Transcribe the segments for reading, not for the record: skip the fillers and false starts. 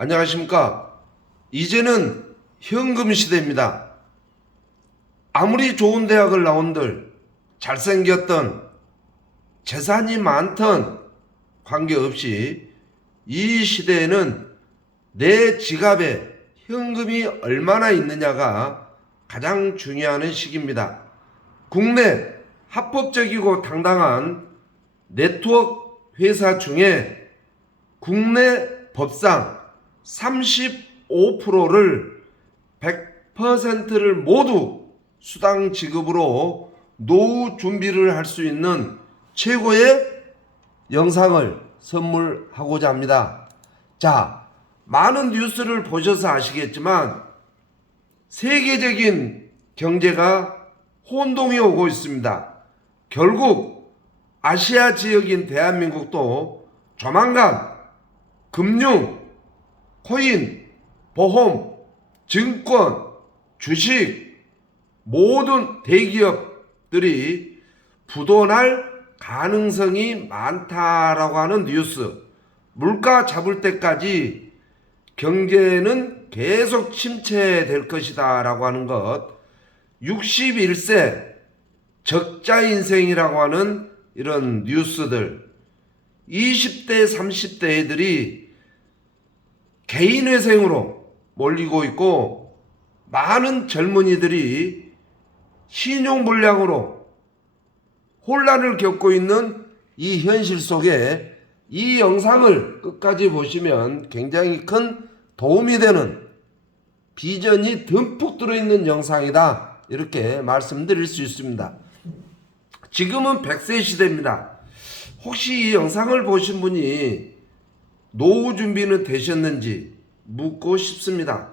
안녕하십니까? 이제는 현금 시대입니다. 아무리 좋은 대학을 나온들, 잘생겼던, 재산이 많던 관계없이 이 시대에는 내 지갑에 현금이 얼마나 있느냐가 가장 중요한 시기입니다. 국내 합법적이고 당당한 네트워크 회사 중에 국내 법상 35%를 100%를 모두 수당 지급으로 노후 준비를 할 수 있는 최고의 영상을 선물하고자 합니다. 자, 많은 뉴스를 보셔서 아시겠지만 세계적인 경제가 혼동이 오고 있습니다. 결국 아시아 지역인 대한민국도 조만간 금융, 코인, 보험, 증권, 주식 모든 대기업들이 부도날 가능성이 많다라고 하는 뉴스. 물가 잡을 때까지 경제는 계속 침체될 것이다 라고 하는 것. 61세 적자 인생이라고 하는 이런 뉴스들. 20대 30대 애들이 개인회생으로 몰리고 있고 많은 젊은이들이 신용불량으로 혼란을 겪고 있는 이 현실 속에 이 영상을 끝까지 보시면 굉장히 큰 도움이 되는 비전이 듬뿍 들어있는 영상이다, 이렇게 말씀드릴 수 있습니다. 지금은 100세 시대입니다. 혹시 이 영상을 보신 분이 노후 준비는 되셨는지 묻고 싶습니다.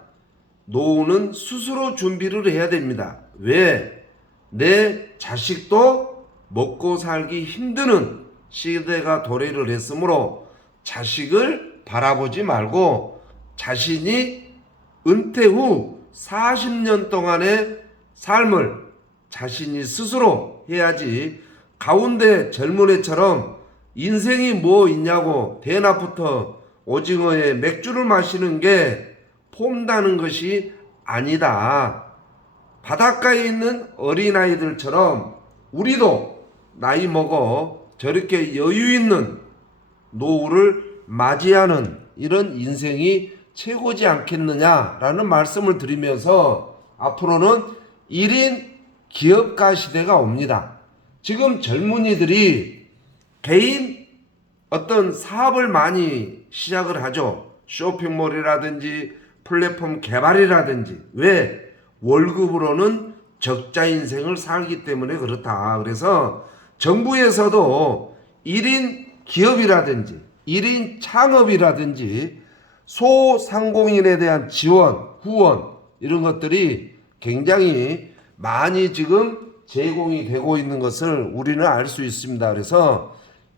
노후는 스스로 준비를 해야 됩니다. 왜? 내 자식도 먹고 살기 힘드는 시대가 도래를 했으므로 자식을 바라보지 말고 자신이 은퇴 후 40년 동안의 삶을 자신이 스스로 해야지, 가운데 젊은 애처럼 인생이 뭐 있냐고 대낮부터 오징어에 맥주를 마시는 게 폼다는 것이 아니다. 바닷가에 있는 어린아이들처럼 우리도 나이 먹어 저렇게 여유 있는 노후를 맞이하는 이런 인생이 최고지 않겠느냐라는 말씀을 드리면서 앞으로는 1인 기업가 시대가 옵니다. 지금 젊은이들이 개인 어떤 사업을 많이 시작을 하죠. 쇼핑몰이라든지 플랫폼 개발이라든지. 왜? 월급으로는 적자 인생을 살기 때문에 그렇다. 그래서 정부에서도 1인 기업이라든지 1인 창업이라든지 소상공인에 대한 지원, 후원 이런 것들이 굉장히 많이 지금 제공이 되고 있는 것을 우리는 알 수 있습니다. 그래서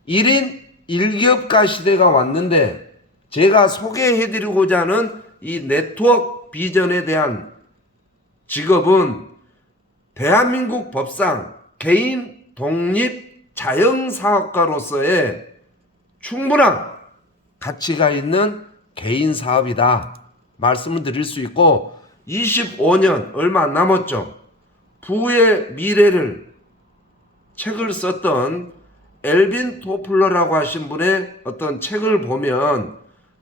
1인 1기업가 시대가 왔는데 제가 소개해드리고자 하는 이 네트워크 비전에 대한 직업은 대한민국 법상 개인 독립 자영사업가로서의 충분한 가치가 있는 개인 사업이다 말씀을 드릴 수 있고, 25년 얼마 안 남았죠. 부의 미래를 책을 썼던 엘빈 토플러라고 하신 분의 어떤 책을 보면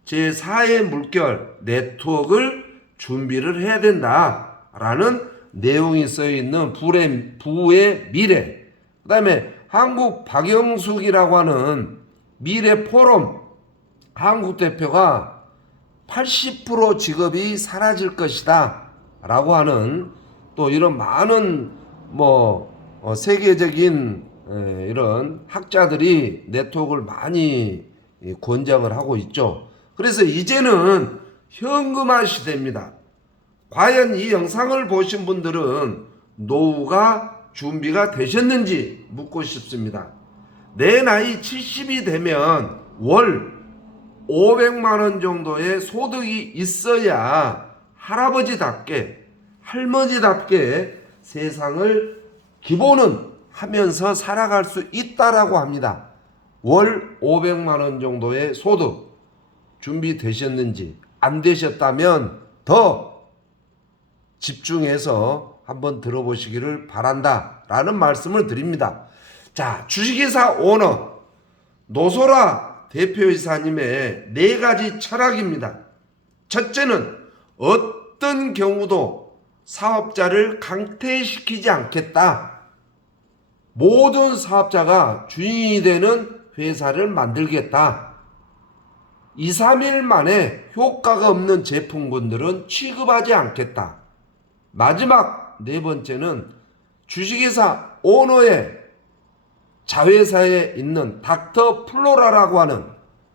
제4의 물결 네트워크를 준비를 해야 된다라는 내용이 써있는 부의 미래, 그 다음에 한국 박영숙이라고 하는 미래 포럼 한국 대표가 80% 직업이 사라질 것이다 라고 하는 또 이런 많은 세계적인 이런 학자들이 네트워크를 많이 권장을 하고 있죠. 그래서 이제는 현금화 시대입니다. 과연 이 영상을 보신 분들은 노후가 준비가 되셨는지 묻고 싶습니다. 내 나이 70이 되면 월 500만 원 정도의 소득이 있어야 할아버지답게 할머니답게 세상을 기본은 하면서 살아갈 수 있다라고 합니다. 월 500만 원 정도의 소득 준비되셨는지, 안 되셨다면 더 집중해서 한번 들어보시기를 바란다 라는 말씀을 드립니다. 자, 주식회사 오너 노소라 대표이사님의 4가지 철학입니다. 첫째는 어떤 경우도 사업자를 강퇴시키지 않겠다. 모든 사업자가 주인이 되는 회사를 만들겠다. 2, 3일 만에 효과가 없는 제품군들은 취급하지 않겠다. 마지막 4번째는 주식회사 오너의 자회사에 있는 닥터 플로라라고 하는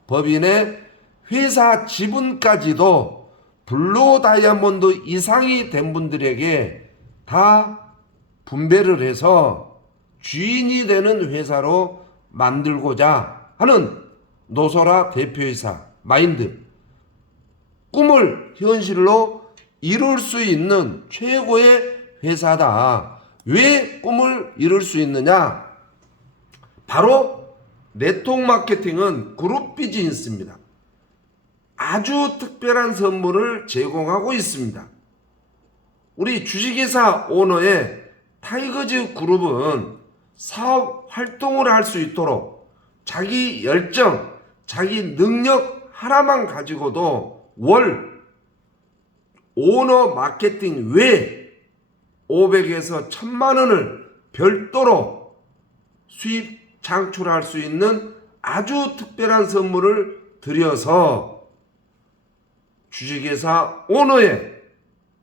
법인의 회사 지분까지도 블루 다이아몬드 이상이 된 분들에게 다 분배를 해서 주인이 되는 회사로 만들고자 하는 노소라 대표이사 마인드, 꿈을 현실로 이룰 수 있는 최고의 회사다. 왜 꿈을 이룰 수 있느냐? 바로 네트워크 마케팅은 그룹 비즈니스입니다. 아주 특별한 선물을 제공하고 있습니다. 우리 주식회사 오너의 타이거즈 그룹은 사업 활동을 할 수 있도록 자기 열정, 자기 능력 하나만 가지고도 월 오너 마케팅 외 500에서 1000만 원을 별도로 수입 창출할 수 있는 아주 특별한 선물을 드려서 주식회사 오너의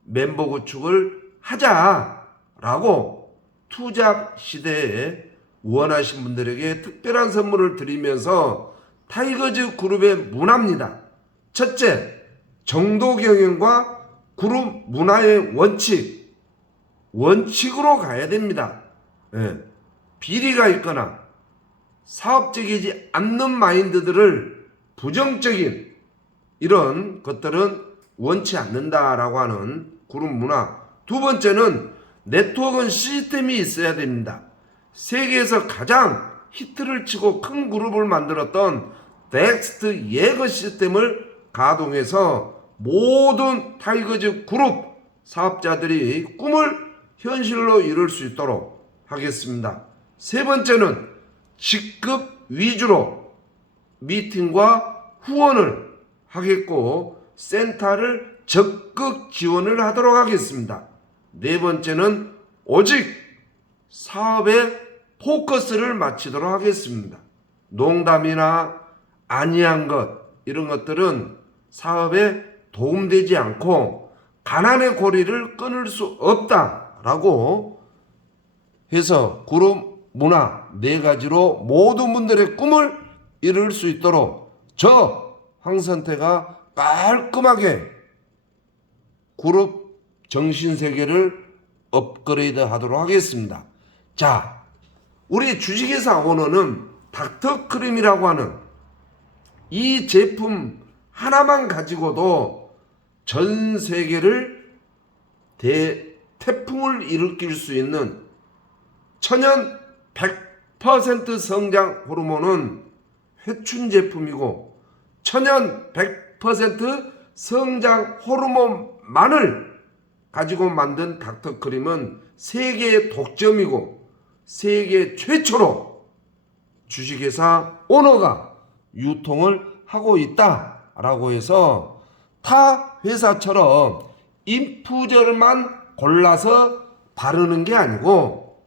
멤버 구축을 하자라고 투잡 시대에 원하신 분들에게 특별한 선물을 드리면서 타이거즈 그룹의 문화입니다. 첫째, 정도 경영과 그룹 문화의 원칙으로 가야 됩니다. 비리가 있거나 사업적이지 않는 마인드들을 부정적인 이런 것들은 원치 않는다라고 하는 그룹 문화. 두 번째는 네트워크는 시스템이 있어야 됩니다. 세계에서 가장 히트를 치고 큰 그룹을 만들었던 덱스트 예거 시스템을 가동해서 모든 타이거즈 그룹 사업자들이 꿈을 현실로 이룰 수 있도록 하겠습니다. 세 번째는 직급 위주로 미팅과 후원을 하겠고 센터를 적극 지원을 하도록 하겠습니다. 네 번째는 오직 사업에 포커스를 맞추도록 하겠습니다. 농담이나 아니한 것 이런 것들은 사업에 도움되지 않고 가난의 고리를 끊을 수 없다라고 해서 그룹 문화 4가지로 모든 분들의 꿈을 이룰 수 있도록 저 황선태가 깔끔하게 그룹 정신세계를 업그레이드 하도록 하겠습니다. 자, 우리 주식회사 오너는 닥터크림이라고 하는 이 제품 하나만 가지고도 전 세계를 태풍을 일으킬 수 있는 천연 100% 성장 호르몬은 회춘 제품이고 천연 100% 성장 호르몬만을 가지고 만든 닥터크림은 세계의 독점이고 세계 최초로 주식회사 오너가 유통을 하고 있다라고 해서 타 회사처럼 인fu저만 골라서 바르는 게 아니고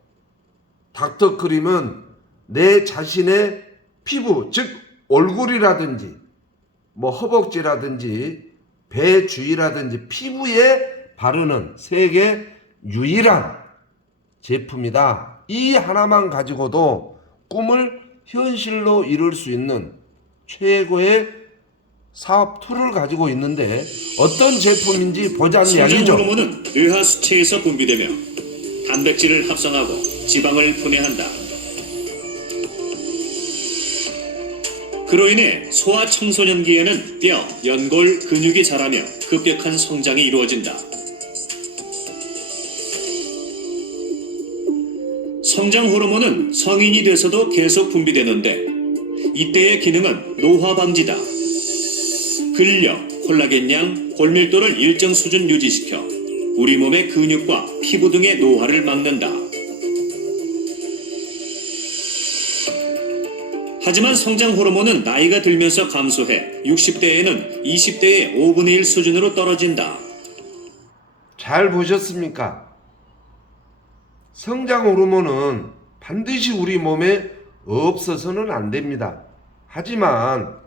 닥터크림은 내 자신의 피부, 즉 얼굴이라든지 뭐 허벅지라든지 배 주위라든지 피부에 바르는 세계 유일한 제품이다. 이 하나만 가지고도 꿈을 현실로 이룰 수 있는 최고의 사업 툴을 가지고 있는데 어떤 제품인지 보자는 이야기죠. 성장 호르몬은 뇌하 수체에서 분비되며 단백질을 합성하고 지방을 분해한다. 그로 인해 소아 청소년기에는 뼈, 연골, 근육이 자라며 급격한 성장이 이루어진다. 성장 호르몬은 성인이 돼서도 계속 분비되는데 이때의 기능은 노화 방지다. 근력, 콜라겐 양, 골밀도를 일정 수준 유지시켜 우리 몸의 근육과 피부 등의 노화를 막는다. 하지만 성장 호르몬은 나이가 들면서 감소해 60대에는 20대의 5분의 1 수준으로 떨어진다. 잘 보셨습니까? 성장 호르몬은 반드시 우리 몸에 없어서는 안 됩니다. 하지만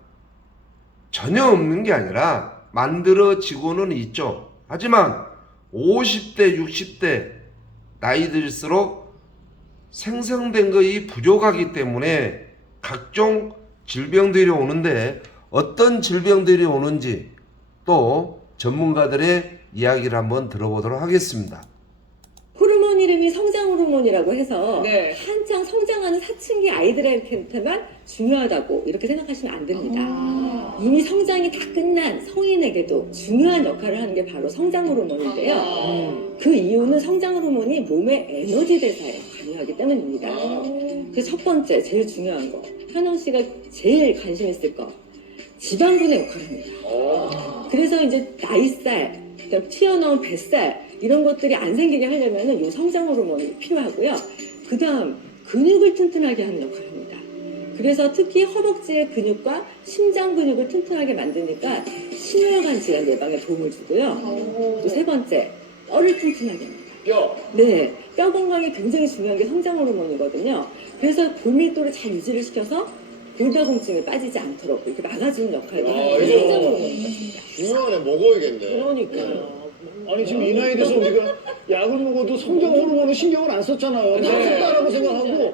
전혀 없는 게 아니라 만들어지고는 있죠. 하지만 50대, 60대 나이 들수록 생성된 것이 부족하기 때문에 각종 질병들이 오는데 어떤 질병들이 오는지 또 전문가들의 이야기를 한번 들어보도록 하겠습니다. 호르몬 이름이 성장 호르몬이라고 해서 네. 한창 성장하는 사춘기 아이들한테만 중요하다고 이렇게 생각하시면 안 됩니다. 이미 성장이 다 끝난 성인에게도 중요한 역할을 하는 게 바로 성장 호르몬인데요. 그 이유는 성장 호르몬이 몸의 에너지 대사에 관여하기 때문입니다. 그래서 첫 번째, 제일 중요한 거, 현영 씨가 제일 관심 있을 거, 지방분의 역할을 합니다. 그래서 이제 나이살, 그다음 튀어나온 뱃살 이런 것들이 안 생기게 하려면은 요 성장 호르몬이 필요하고요. 그다음 근육을 튼튼하게 하는 역할을 합니다. 그래서 특히 허벅지의 근육과 심장 근육을 튼튼하게 만드니까 심혈관 질환 예방에 도움을 주고요. 또 세 번째, 뼈를 튼튼하게 합니다. 뼈. 네, 뼈 건강이 굉장히 중요한 게 성장 호르몬이거든요. 그래서 골밀도를 잘 유지를 시켜서 골다공증에 빠지지 않도록 이렇게 막아주는 역할도 하는 게 이거 성장 호르몬입니다. 중요하네. 먹어야겠네. 그러니까요. 아니 지금 이 나이 돼서 우리가 약을 먹어도 성장 호르몬은 신경을 안 썼잖아요. 다 썼다라고 생각하고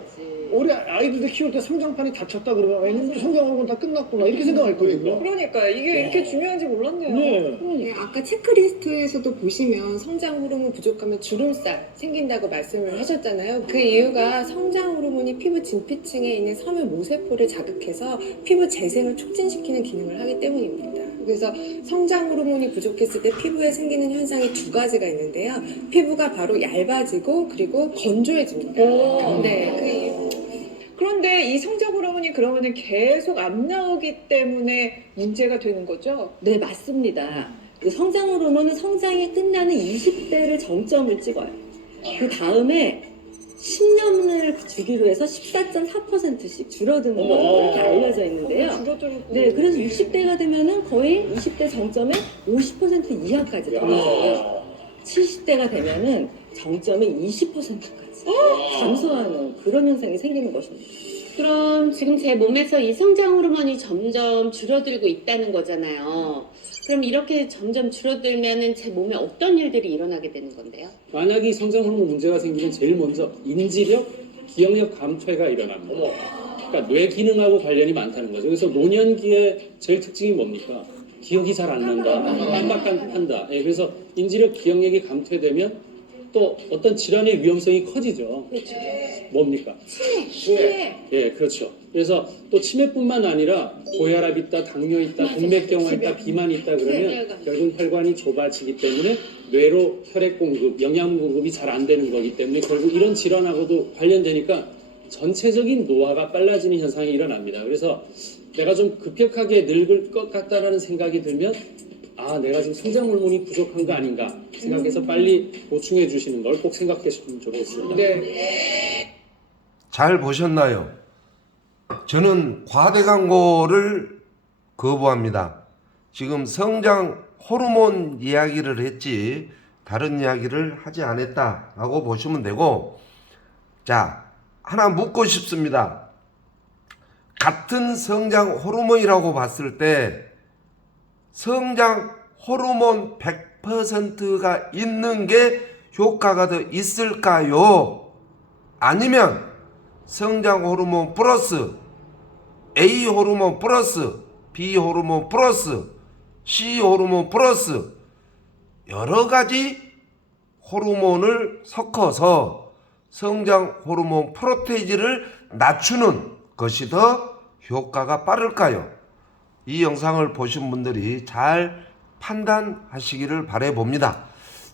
우리 아이들도 키울 때 성장판이 닫혔다 그러면 왜냐면 성장 호르몬 다 끝났구나 이렇게 생각할 거예요. 그러니까 이게 이렇게 중요한지 몰랐네요. 네. 네, 아까 체크리스트에서도 보시면 성장 호르몬 부족하면 주름살 생긴다고 말씀을 하셨잖아요. 그 이유가 성장 호르몬이 피부 진피층에 있는 섬유 모세포를 자극해서 피부 재생을 촉진시키는 기능을 하기 때문입니다. 그래서 성장 호르몬이 부족했을 때 피부에 생기는 현상이 두 가지가 있는데요. 피부가 바로 얇아지고 그리고 건조해집니다. 네, 그 이유. 그런데 이 성장 호르몬이 그러면은 계속 안 나오기 때문에 문제가 되는 거죠? 네, 맞습니다. 그 성장 호르몬은 성장이 끝나는 20대를 정점을 찍어요. 그 다음에 10년을 주기로 해서 14.4%씩 줄어드는 걸로 이렇게 알려져 있는데요. 줄어들고. 네, 그래서 60대가 되면은 거의 20대 정점의 50% 이하까지 떨어지고요. 70대가 되면은 정점의 20%까지 감소하는 그런 현상이 생기는 것입니다. 그럼 지금 제 몸에서 이 성장 호르몬이 점점 줄어들고 있다는 거잖아요. 그럼 이렇게 점점 줄어들면은 제 몸에 어떤 일들이 일어나게 되는 건데요? 만약에 이 성장 호르몬 문제가 생기면 제일 먼저 인지력, 기억력 감퇴가 일어납니다. 그러니까 뇌 기능하고 관련이 많다는 거죠. 그래서 노년기의 제일 특징이 뭡니까? 기억이 잘 안 난다, 깜빡깜빡한다. 예, 그래서 인지력, 기억력이 감퇴되면 또 어떤 질환의 위험성이 커지죠. 뭡니까? 치매. 예, 그렇죠. 그래서 또 치매뿐만 아니라 고혈압 있다, 당뇨 있다, 동맥경화 있다, 비만 있다 그러면 결국 혈관이 좁아지기 때문에 뇌로 혈액 공급, 영양 공급이 잘 안 되는 거기 때문에 결국 이런 질환하고도 관련되니까 전체적인 노화가 빨라지는 현상이 일어납니다. 그래서 내가 좀 급격하게 늙을 것 같다라는 생각이 들면 아, 내가 지금 성장 호르몬이 부족한 거 아닌가 생각해서 빨리 보충해 주시는 걸 꼭 생각해 주시면 좋겠습니다. 네. 잘 보셨나요? 저는 과대 광고를 거부합니다. 지금 성장 호르몬 이야기를 했지 다른 이야기를 하지 않았다라고 보시면 되고, 자, 하나 묻고 싶습니다. 같은 성장 호르몬이라고 봤을 때 성장 호르몬 100%가 있는 게 효과가 더 있을까요? 아니면 성장 호르몬 플러스 A 호르몬 플러스 B 호르몬 플러스 C 호르몬 플러스 여러 가지 호르몬을 섞어서 성장 호르몬 프로테이지를 낮추는 것이 더 효과가 빠를까요? 이 영상을 보신 분들이 잘 판단하시기를 바라봅니다.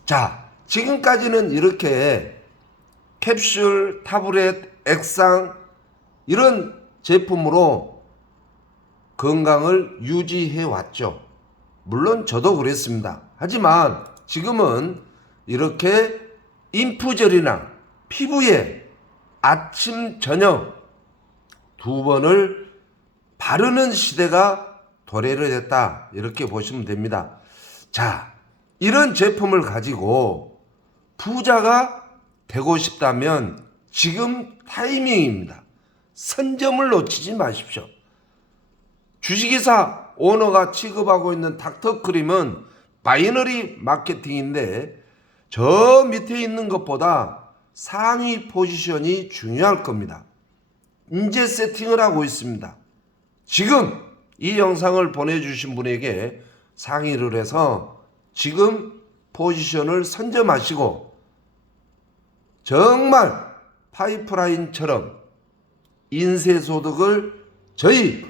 자, 지금까지는 이렇게 캡슐, 타브렛, 액상 이런 제품으로 건강을 유지해 왔죠. 물론 저도 그랬습니다. 하지만 지금은 이렇게 인프절이나 피부에 아침 저녁 2번을 바르는 시대가 도래를 했다, 이렇게 보시면 됩니다. 자, 이런 제품을 가지고 부자가 되고 싶다면 지금 타이밍입니다. 선점을 놓치지 마십시오. 주식회사 오너가 취급하고 있는 닥터크림은 바이너리 마케팅인데 저 밑에 있는 것보다 상위 포지션이 중요할 겁니다. 이제 세팅을 하고 있습니다. 지금 이 영상을 보내주신 분에게 상의를 해서 지금 포지션을 선점하시고 정말 파이프라인처럼 인쇄소득을 저희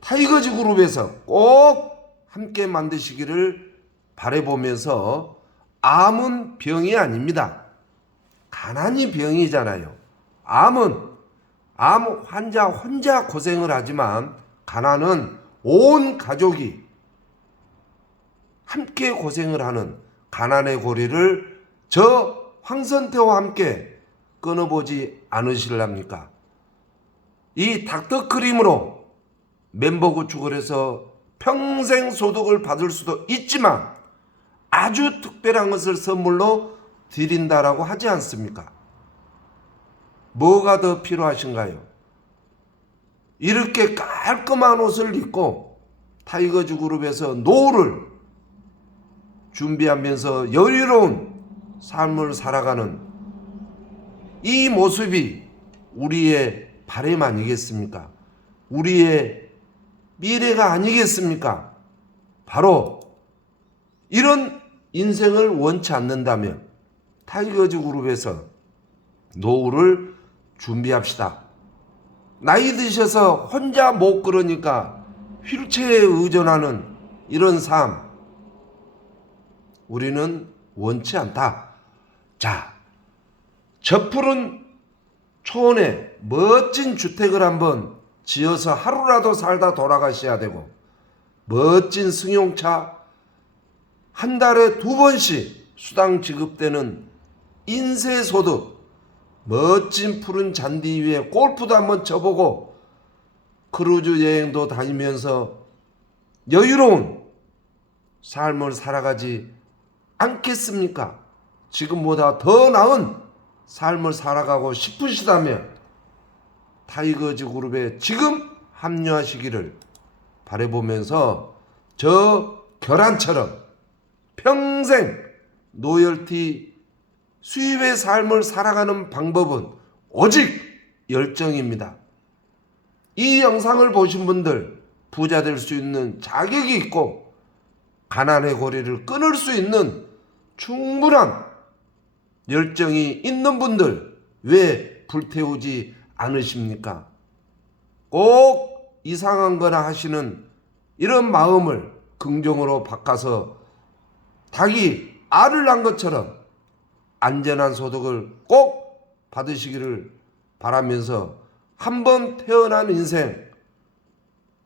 타이거즈 그룹에서 꼭 함께 만드시기를 바라보면서, 암은 병이 아닙니다. 가난이 병이잖아요. 암 환자 혼자 고생을 하지만 가난은 온 가족이 함께 고생을 하는 가난의 고리를 저 황선태와 함께 끊어보지 않으실랍니까? 이 닥터크림으로 멤버 구축을 해서 평생 소득을 받을 수도 있지만 아주 특별한 것을 선물로 드린다라고 하지 않습니까? 뭐가 더 필요하신가요? 이렇게 깔끔한 옷을 입고 타이거즈 그룹에서 노후를 준비하면서 여유로운 삶을 살아가는 이 모습이 우리의 바람 아니겠습니까? 우리의 미래가 아니겠습니까? 바로 이런 인생을 원치 않는다면 타이거즈 그룹에서 노후를 준비합시다. 나이 드셔서 혼자 못 걸으니까 휠체어에 의존하는 이런 삶, 우리는 원치 않다. 자, 저 푸른 초원에 멋진 주택을 한번 지어서 하루라도 살다 돌아가셔야 되고, 멋진 승용차 한 달에 2번씩 수당 지급되는 인쇄소득, 멋진 푸른 잔디 위에 골프도 한번 쳐보고 크루즈 여행도 다니면서 여유로운 삶을 살아가지 않겠습니까? 지금보다 더 나은 삶을 살아가고 싶으시다면 타이거즈 그룹에 지금 합류하시기를 바라보면서 저 결안처럼 평생 로열티 수입의 삶을 살아가는 방법은 오직 열정입니다. 이 영상을 보신 분들, 부자 될 수 있는 자격이 있고 가난의 고리를 끊을 수 있는 충분한 열정이 있는 분들 왜 불태우지 않으십니까? 꼭 이상한 거나 하시는 이런 마음을 긍정으로 바꿔서 닭이 알을 낳은 것처럼 안전한 소득을 꼭 받으시기를 바라면서 한번 태어난 인생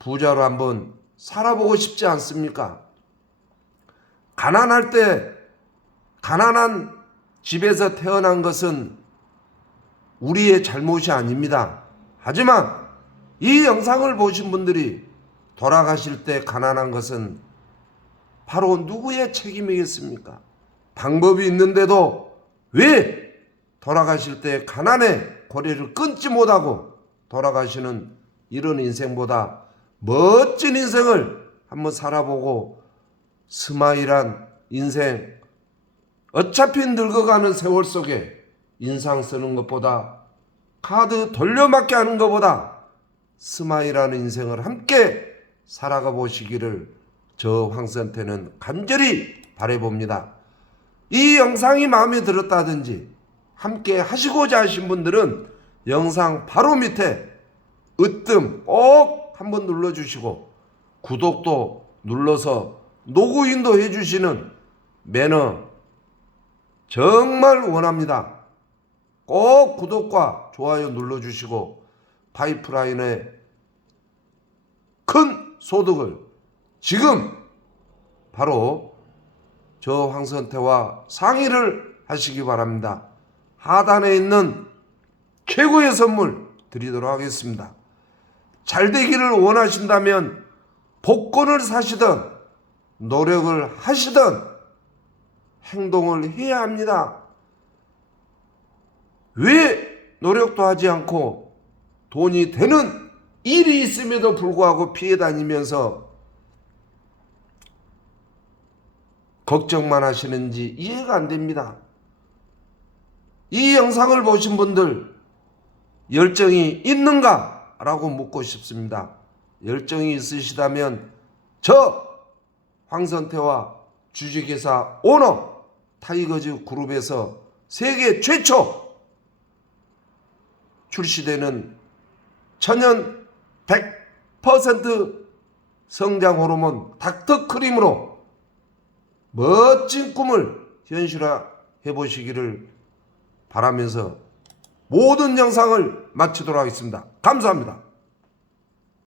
부자로 한번 살아보고 싶지 않습니까? 가난할 때 가난한 집에서 태어난 것은 우리의 잘못이 아닙니다. 하지만 이 영상을 보신 분들이 돌아가실 때 가난한 것은 바로 누구의 책임이겠습니까? 방법이 있는데도 왜 돌아가실 때 가난의 고리를 끊지 못하고 돌아가시는 이런 인생보다 멋진 인생을 한번 살아보고 스마일한 인생, 어차피 늙어가는 세월 속에 인상 쓰는 것보다 카드 돌려막기 하는 것보다 스마일한 인생을 함께 살아가 보시기를 저 황선태는 간절히 바라봅니다. 이 영상이 마음에 들었다든지 함께 하시고자 하신 분들은 영상 바로 밑에 으뜸 꼭 한번 눌러주시고 구독도 눌러서 로그인도 해주시는 매너 정말 원합니다. 꼭 구독과 좋아요 눌러주시고 파이프라인의 큰 소득을 지금 바로 저 황선태와 상의를 하시기 바랍니다. 하단에 있는 최고의 선물 드리도록 하겠습니다. 잘 되기를 원하신다면 복권을 사시든 노력을 하시든 행동을 해야 합니다. 왜 노력도 하지 않고 돈이 되는 일이 있음에도 불구하고 피해 다니면서 걱정만 하시는지 이해가 안 됩니다. 이 영상을 보신 분들 열정이 있는가? 라고 묻고 싶습니다. 열정이 있으시다면 저 황선태와 주식회사 오너 타이거즈 그룹에서 세계 최초 출시되는 천연 100% 성장 호르몬 닥터크림으로 멋진 꿈을 현실화해 보시기를 바라면서 모든 영상을 마치도록 하겠습니다. 감사합니다.